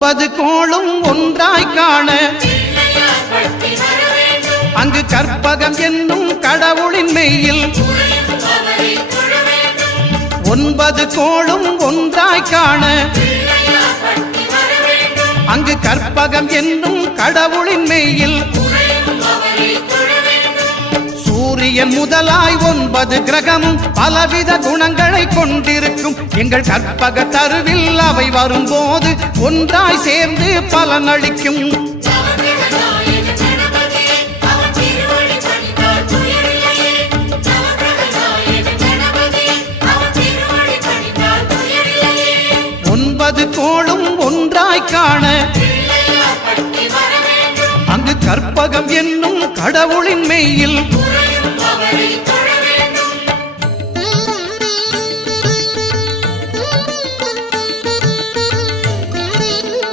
10 கோளும் ஒன்றாய் காண அங்கு கற்பகம் என்னும் கடவுளின் மெய்யில் 9 கோளும் ஒன்றாய் காண அங்கு கற்பகம் என்னும் கடவுளின் மெய்யில் சூரியன் முதலாய் 9 கிரகமும் பலவித குணங்களை கொண்டிருக்கும் எங்கள் கற்பக தருவில் அவை வரும்போது ஒன்றாய் சேர்ந்து பலனளிக்கும். கோளும் ஒன்றாய் காண அங்கு கற்பகம் என்னும் கடவுளின் மெய்யில்